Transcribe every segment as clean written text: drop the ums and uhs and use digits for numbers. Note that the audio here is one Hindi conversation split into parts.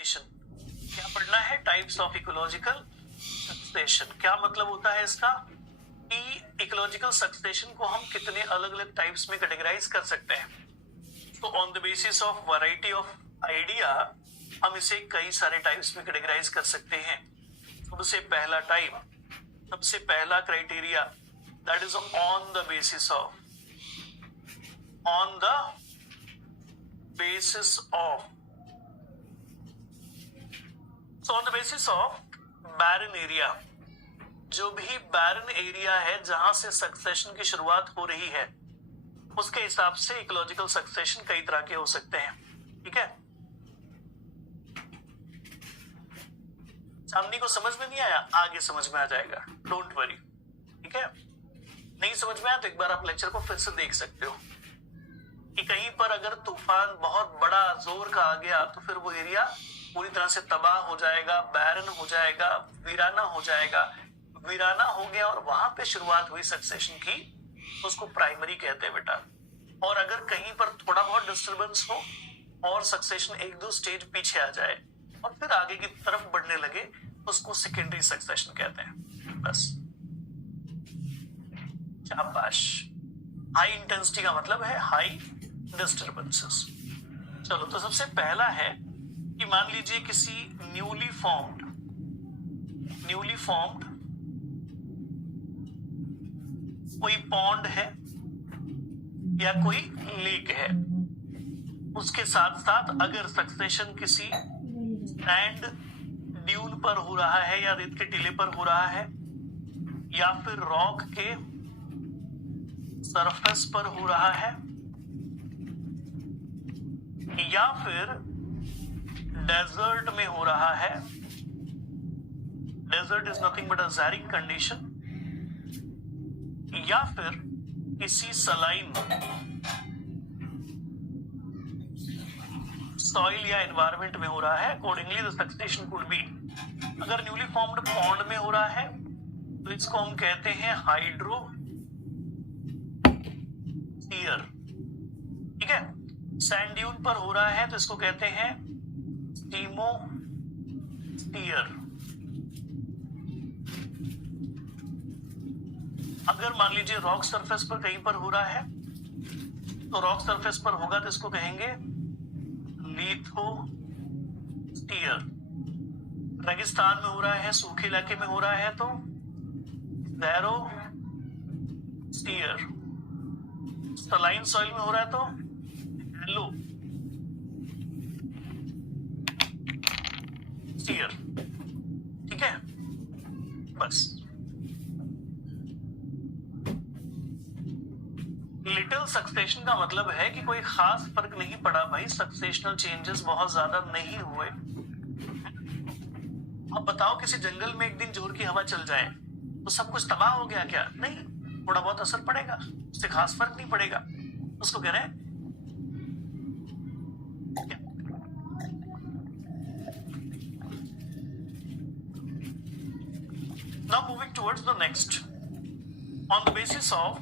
सक्सेशन। क्या पढ़ना है? Types of ecological succession. क्या मतलब होता है इसका कि इकोलॉजिकल सक्सेशन को हम कितने अलग अलग टाइप्स में कैटेगराइज कर सकते हैं। तो on the basis of variety of idea हम इसे कई सारे टाइप्स में कैटेगराइज कर सकते हैं। सबसे पहला टाइप, सबसे पहला criteria, that is on the basis of, on the basis of, so on the basis of barren area, जो भी barren एरिया है जहां से सक्सेशन की शुरुआत हो रही है उसके हिसाब से इकोलॉजिकल सक्सेशन कई तरह के हो सकते हैं। ठीक है, चांदनी को समझ में नहीं आया? आगे समझ में आ जाएगा, डोंट वरी। ठीक है, नहीं समझ में आया तो एक बार आप लेक्चर को फिर से देख सकते हो कि कहीं पर अगर तूफान बहुत बड़ा जोर का आ गया तो फिर वो एरिया पूरी तरह से तबाह हो जाएगा, बैरन हो जाएगा, वीराना हो जाएगा। वीराना हो गया और वहां पे शुरुआत हुई सक्सेशन की, उसको प्राइमरी कहते हैं बेटा। और अगर कहीं पर थोड़ा बहुत डिस्टरबेंस हो और सक्सेशन एक दो स्टेज पीछे आ जाए और फिर आगे की तरफ बढ़ने लगे, उसको सेकेंडरी सक्सेशन कहते हैं। बस, शाबाश। हाई इंटेंसिटी का मतलब है हाई डिस्टरबेंसेस। चलो, तो सबसे पहला है कि मान लीजिए किसी न्यूली फॉर्म्ड कोई पॉन्ड है या कोई लेक है, उसके साथ साथ अगर सक्सेशन किसी सैंड ड्यून पर हो रहा है या रेत के टीले पर हो रहा है या फिर रॉक के सरफेस पर हो रहा है या फिर डेजर्ट में हो रहा है। Desert is nothing but a xeric condition. या फिर किसी सलाइन सॉइल या एनवायरमेंट में हो रहा है, accordingly the succession could be. अगर न्यूली फॉर्म्ड पॉन्ड में हो रहा है तो इसको हम कहते हैं हाइड्रो स्फीयर। ठीक है, सैंड ड्यून पर हो रहा है तो इसको कहते हैं स्टीमोस्फीयर। अगर मान लीजिए रॉक सरफेस पर कहीं पर हो रहा है तो रॉक सरफेस पर होगा तो इसको कहेंगे लिथोस्फीयर। रेगिस्तान में हो रहा है, सूखे इलाके में हो रहा है तो ज़ैरोस्फीयर। सलाइन सॉइल में हो रहा है तो हेलो स्फीयर। ठीक है, बस। लिटिल सक्सेशन का मतलब है कि कोई खास फर्क नहीं पड़ा भाई, सक्सेशनल चेंजेस बहुत ज्यादा नहीं हुए। अब बताओ किसी जंगल में एक दिन जोर की हवा चल जाए तो सब कुछ तबाह हो गया क्या? नहीं, थोड़ा बहुत असर पड़ेगा, उससे खास फर्क नहीं पड़ेगा। उसको कह रहे हैं now moving towards the next, on the basis of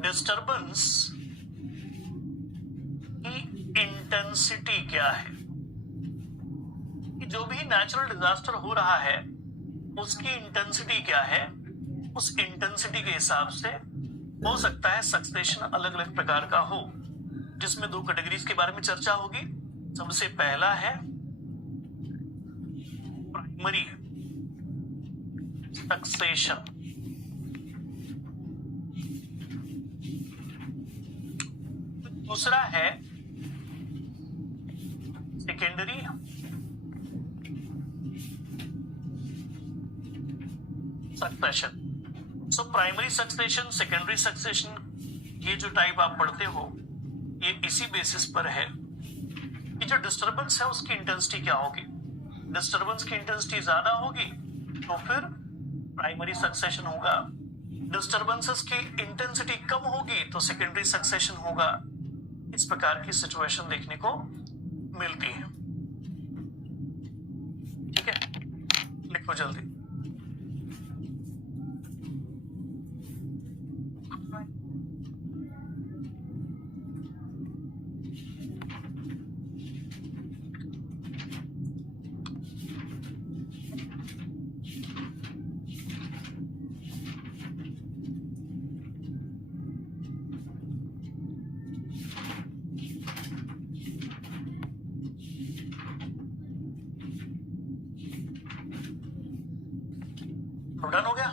disturbance की इंटेंसिटी क्या है, कि जो भी नेचुरल डिजास्टर हो रहा है उसकी इंटेंसिटी क्या है, उस इंटेंसिटी के हिसाब से हो सकता है सक्सेशन अलग अलग प्रकार का हो, जिसमें दो कैटेगरीज के बारे में चर्चा होगी। सबसे पहला है प्राइमरी सक्सेशन, दूसरा है secondary succession. So primary succession, secondary succession, ये जो टाइप आप पढ़ते हो ये इसी बेसिस पर है कि जो डिस्टरबेंस है उसकी इंटेंसिटी क्या होगी। डिस्टरबेंस की इंटेंसिटी ज्यादा होगी तो फिर प्राइमरी सक्सेशन होगा, डिस्टरबेंसेस की इंटेंसिटी कम होगी तो सेकेंडरी सक्सेशन होगा। इस प्रकार की सिचुएशन देखने को मिलती हैं। ठीक है, लिखो जल्दी। डन हो गया,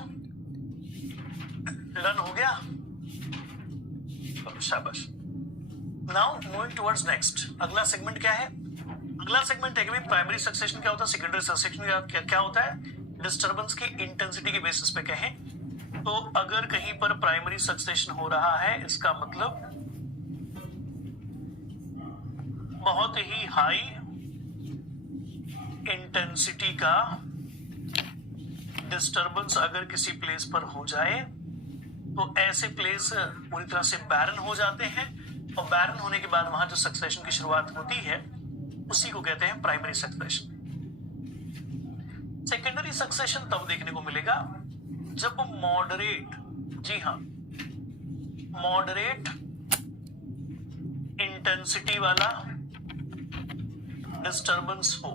डन हो गया, शाबाश। नाउ मूविंग टुवर्ड्स नेक्स्ट, अगला सेगमेंट क्या है? अगला सेगमेंट है कि भाई प्राइमरी सक्सेशन क्या होता है, सेकेंडरी सक्सेशन क्या होता है। डिस्टर्बेंस की इंटेंसिटी के बेसिस पे कहें तो अगर कहीं पर प्राइमरी सक्सेशन हो रहा है, इसका मतलब बहुत ही हाई इंटेंसिटी का डिस्टर्बेंस अगर किसी प्लेस पर हो जाए तो ऐसे प्लेस पूरी तरह से बैरन हो जाते हैं, और बैरन होने के बाद वहां जो सक्सेशन की शुरुआत होती है उसी को कहते हैं प्राइमरी सक्सेशन। सेकेंडरी सक्सेशन तब देखने को मिलेगा जब मॉडरेट, जी हां, मॉडरेट इंटेंसिटी वाला डिस्टर्बेंस हो।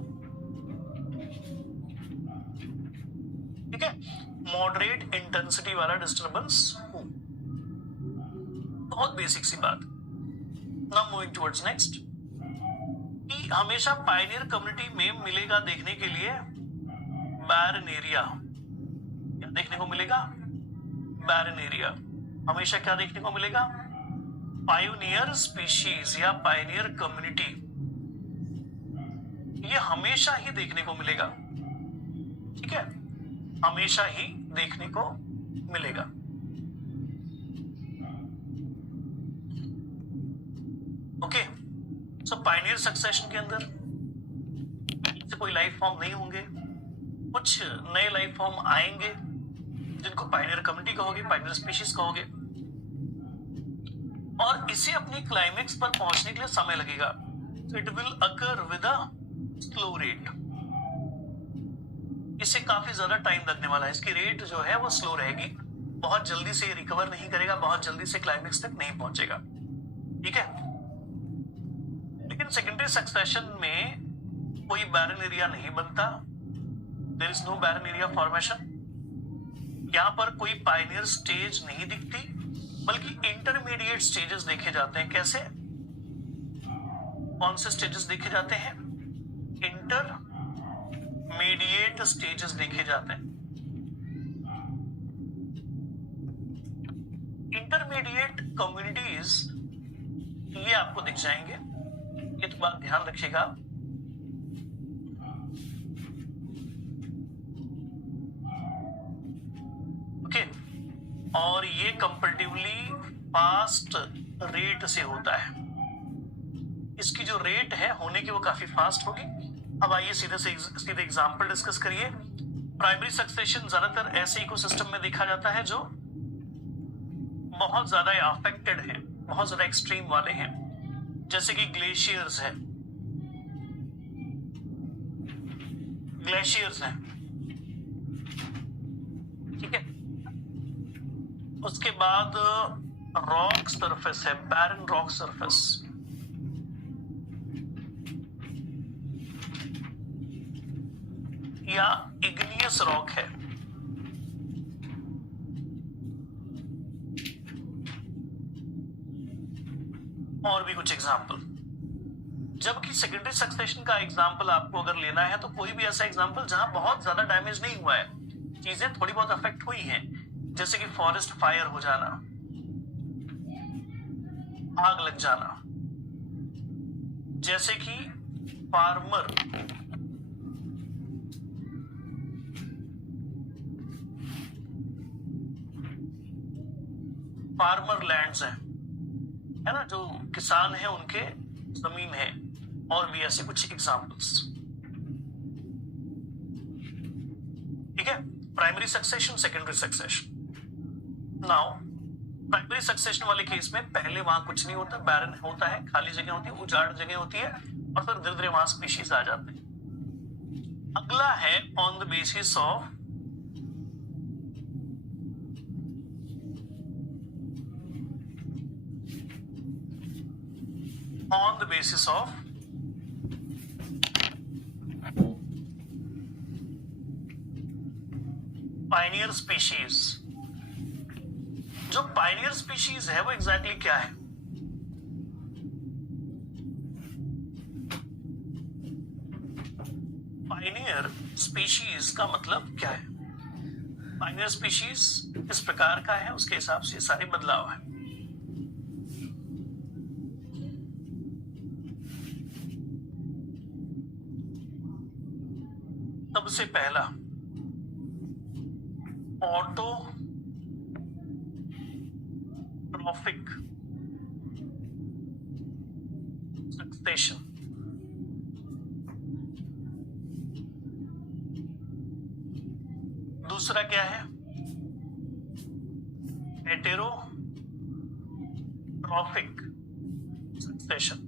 ठीक है, मॉडरेट इंटेंसिटी वाला डिस्टर्बेंस हो। बहुत बेसिक सी बात। नाउ मूविंग टुवर्ड्स नेक्स्ट, कि हमेशा पायनियर कम्युनिटी में मिलेगा देखने के लिए बैरन एरिया। क्या देखने को मिलेगा? बैरन एरिया। हमेशा क्या देखने को मिलेगा? पायोनियर स्पीशीज या पायनियर कम्युनिटी, ये हमेशा ही देखने को मिलेगा। ठीक है, हमेशा ही देखने को मिलेगा। ओके, सो पायनियर सक्सेशन के अंदर से कोई लाइफ फॉर्म नहीं होंगे, कुछ नए लाइफ फॉर्म आएंगे जिनको पायनियर कम्युनिटी कहोगे, पायनियर स्पीशीज कहोगे, और इसे अपनी क्लाइमेक्स पर पहुंचने के लिए समय लगेगा। It will occur with a slow rate. इससे काफी ज्यादा टाइम लगने वाला है, इसकी रेट जो है वो स्लो रहेगी, बहुत जल्दी से रिकवर नहीं करेगा, बहुत जल्दी से क्लाइमेक्स तक नहीं पहुंचेगा। ठीक है, लेकिन सेकेंडरी सक्सेशन में कोई बैरन एरिया नहीं बनता, there is no barren area formation. यहां पर कोई पायनियर स्टेज नहीं दिखती, बल्कि इंटरमीडिएट स्टेजेस देखे जाते हैं। कैसे? कौन से स्टेजेस देखे जाते हैं? इंटरमीडिएट स्टेजेस देखे जाते हैं। इंटरमीडिएट कम्युनिटीज ये आपको दिख जाएंगे, ये तो बात ध्यान रखिएगा। ओके, और ये कंपैरेटिवली फास्ट रेट से होता है। इसकी जो रेट है होने की वो काफी फास्ट होगी। अब आइए सीधे एग्जांपल डिस्कस करिए। प्राइमरी सक्सेशन ज्यादातर ऐसे इकोसिस्टम में देखा जाता है जो बहुत ज्यादा अफेक्टेड है, बहुत ज्यादा एक्सट्रीम वाले हैं, जैसे कि ग्लेशियर्स है, ग्लेशियर्स हैं। ठीक है, उसके बाद रॉक सरफेस है, बैरन रॉक सरफेस, या इग्नियस रॉक है। और भी कुछ एग्जाम्पल। जबकि सेकेंडरी सक्सेशन का एग्जाम्पल आपको अगर लेना है तो कोई भी ऐसा एग्जाम्पल जहां बहुत ज्यादा डैमेज नहीं हुआ है, चीजें थोड़ी बहुत अफेक्ट हुई हैं, जैसे कि फॉरेस्ट फायर हो जाना, आग लग जाना, जैसे कि फार्मर लैंड्स हैं, है ना, जो किसान हैं उनके जमीन है, और भी ऐसे कुछ एग्जाम्पल्स। ठीक है, primary succession, secondary succession. Now primary succession वाले केस में पहले वहां कुछ नहीं होता, बैरन होता है, खाली जगह होती है, उजाड़ जगह होती है, और फिर धीरे धीरे वहां स्पीशीज आ जाते हैं। अगला है on the basis of Pioneer species. जो पायनियर स्पीशीज है वो एग्जैक्टली क्या है? पायनियर स्पीशीज का मतलब क्या है? पायनियर स्पीशीज किस प्रकार का है, उसके हिसाब से सारे बदलाव है। सबसे पहला ऑटोट्रॉफिक सक्सेशन। दूसरा क्या है? Heterotrophic succession.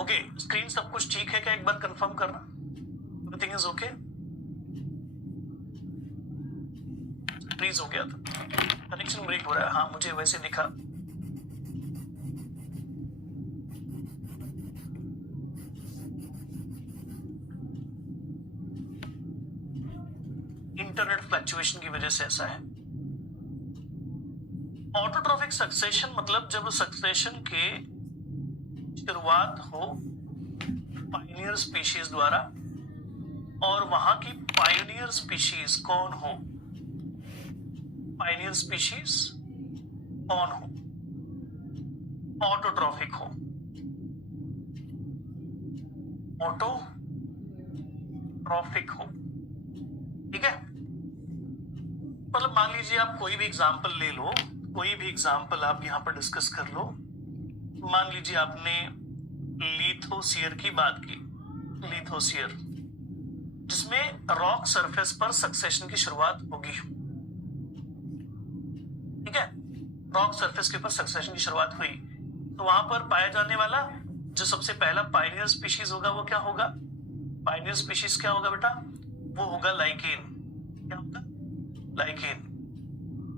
ओके, स्क्रीन सब कुछ ठीक है क्या? एक बार कंफर्म करना। Everything is okay? फ्रीज हो गया था, कनेक्शन ब्रेक हो रहा है। हाँ, मुझे वैसे दिखा। इंटरनेट फ्लक्चुएशन की वजह से ऐसा है। ऑटोट्रॉफिक सक्सेशन मतलब जब सक्सेशन के शुरुआत हो पायनियर स्पीशीज द्वारा, और वहां की पायनियर स्पीशीज कौन हो? पायनियर स्पीशीज कौन हो? ऑटोट्रॉफिक हो। ऑटोट्रॉफिक हो, ठीक है। मतलब मान लीजिए आप कोई भी एग्जांपल ले लो, कोई भी एग्जांपल आप यहां पर डिस्कस कर लो। मान लीजिए आपने लिथोस्फीयर की बात की, लिथोस्फीयर जिसमें रॉक सरफेस पर सक्सेशन की शुरुआत होगी, ठीक है। रॉक सरफेस के ऊपर सक्सेशन की शुरुआत हुई तो वहां पर पाया जाने वाला जो सबसे पहला पायनियर स्पीशीज होगा वो क्या होगा? पायनियर स्पीशीज क्या होगा बेटा? वो होगा लाइकेन। क्या होगा? लाइकेन।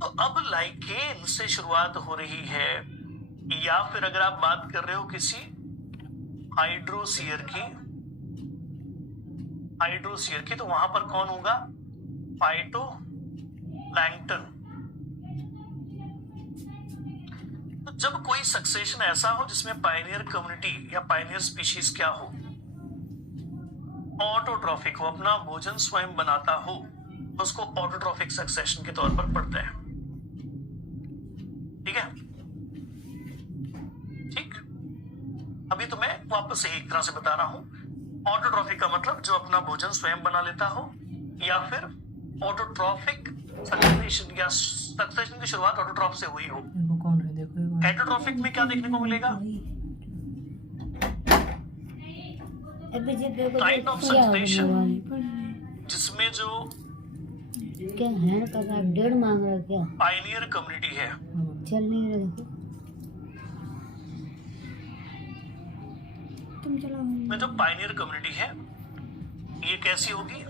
तो अब लाइकेन से शुरुआत हो रही है, या फिर अगर आप बात कर रहे हो किसी हाइड्रोसीयर की, हाइड्रोसीयर की, तो वहां पर कौन होगा? फाइटोप्लैंक्टन। तो जब कोई सक्सेशन ऐसा हो जिसमें पायनियर कम्युनिटी या पायनियर स्पीशीज क्या हो? ऑटोट्रॉफिक हो, अपना भोजन स्वयं बनाता हो, तो उसको ऑटोट्रॉफिक सक्सेशन के तौर पर पढ़ते हैं, ठीक है। ठीक, अभी तो मैं वापस से एक तरह से बता रहा हूं। ऑटोट्रॉफिक का मतलब जो अपना भोजन स्वयं बना लेता हो, या फिर ऑटोट्रॉफिक सक्सेशन या सक्सेशन की शुरुआत ऑटोट्रॉफ से हुई हो। कौन है देखो। हेटेरोट्रॉफिक में क्या देखने को मिलेगा? काइंड ऑफ सक्सेशन जिसमें जो क्या है का 1.5 मांग रहा क्या? पायनियर कम्युनिटी है, चल नहीं रहा देखो। तुम चलाओ। में जो पायनियर कम्युनिटी है ये कैसी होगी?